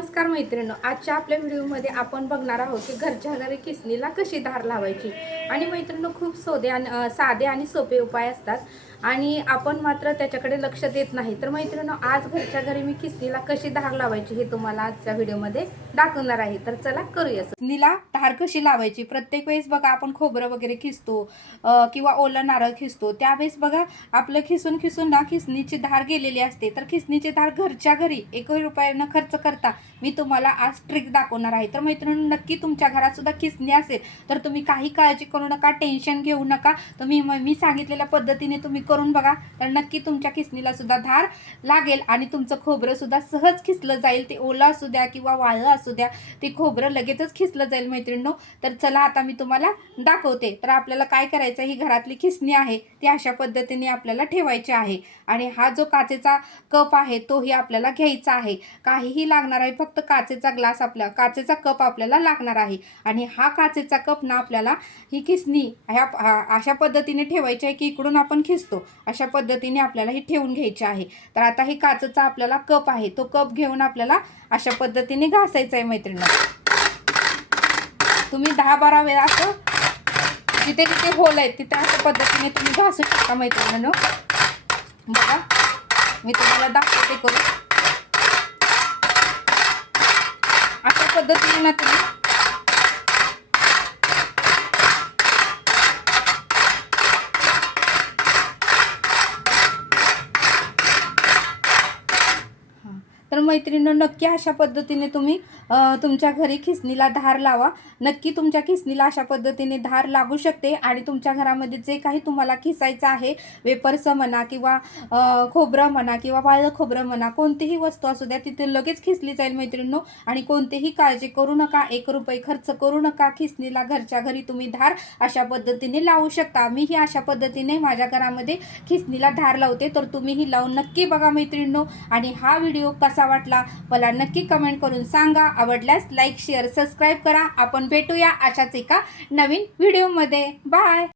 नमस्कार मैत्रिणींनो, आजच्या आपल्या व्हिडिओमध्ये आपण बघणार आहोत की घरच्या घरी किसनीला कशी धार लावायची। आणि मैत्रिणींनो, खूप साधे आणि सोपे उपाय असतात आणि आपण मात्र त्याच्याकडे लक्ष देत नाही। तर मैत्रिणींनो, आज घरच्या घरी मी किसनीला कशी धार लावायची हे तुम्हाला आजच्या व्हिडिओमध्ये दाखवणार आहे। तर चला करूया। किसनीला धार कशी लावायची। प्रत्येक वेळेस बघा आपण खोबरं वगैरे खिसतो किंवा ओलं नारळ खिसतो, त्यावेळेस बघा आपलं खिसून खिसून ना किसनीची धार गेलेली असते। तर किसनीची धार घरच्या घरी 1 रुपया न खर्च करता मी तुम्हाला आज ट्रिक दाखवणार आहे। तर मैत्रिणींनो, नक्की तुमच्या घरात सुद्धा किसनी असेल तर तुम्ही काही काळजी करू नका, टेन्शन घेऊ नका। तुम्ही मी सांगितलेल्या पद्धतीने तुम्ही करून बघा, तर नक्की तुमच्या किसनीला सुद्धा धार लागेल आणि तुमचं खोबरं सुद्धा सहज खिसलं जाईल। ते ओलं असू द्या किंवा वाळलं असू द्या, ते खोबरं लगेचच खिसलं जाईल मैत्रिणींनो। तर चला आता मी तुम्हाला दाखवते। तर आपल्याला काय करायचं, ही घरातली किसनी आहे ती अशा पद्धतीने आपल्याला ठेवायची आहे आणि हा जो काचेचा कप आहे तोही आपल्याला घ्यायचा आहे। काहीही लागणार आहे, फक्त काचेचा ग्लास काचेचा कप आपल्याला लागणार आहे। आणि हा काचेचा कप ना आपल्याला ही किसनी अशा पद्धतीने ठेवायची आहे की इकडून आपण खिसतो अशा पद्धतीने आपल्याला ही ठेवून घ्यायची आहे। तर आता ही काचेचा आपल्याला कप आहे, तो कप घेऊन आपल्याला अशा पद्धतीने घासायचा आहे मैत्रिणींनो। तुम्ही 10-12 वेळा असं जिथे जिथे होल आहे तिथे अशा पद्धतीने तुम्ही घासू शकता मैत्रिणींनो। बघा मी तुम्हाला दाखवते करून, अशा पद्धतीने ना तुम्ही तर मैत्रिणींनो, नक्की अशा पद्धतीने तुम्ही तुमच्या घरी खिसनीला धार लावा। नक्की तुमच्या खिसनीला अशा पद्धतीने धार लागू शकते आणि तुमच्या घरामध्ये जे काही तुम्हाला खिसायचं आहे, वेपर्स म्हणा किंवा खोबरं म्हणा किंवा वाळलं खोबरं म्हणा, कोणतीही वस्तू असू द्या तिथे लगेच खिसली जाईल मैत्रिणींनो। आणि कोणतीही काळजी करू नका, 1 रुपये खर्च करू नका, खिसनीला घरच्या घरी तुम्ही धार अशा पद्धतीने लावू शकता। मीही अशा पद्धतीने माझ्या घरामध्ये खिसनीला धार लावते, तर तुम्हीही लावून नक्की बघा मैत्रिणींनो। आणि हा व्हिडिओ कसा वाटला मला नक्की कमेंट करून सांगा। आवडल्यास लाईक शेअर सबस्क्राईब करा। आपण भेटूया अशाच एका नवीन व्हिडिओमध्ये। बाय।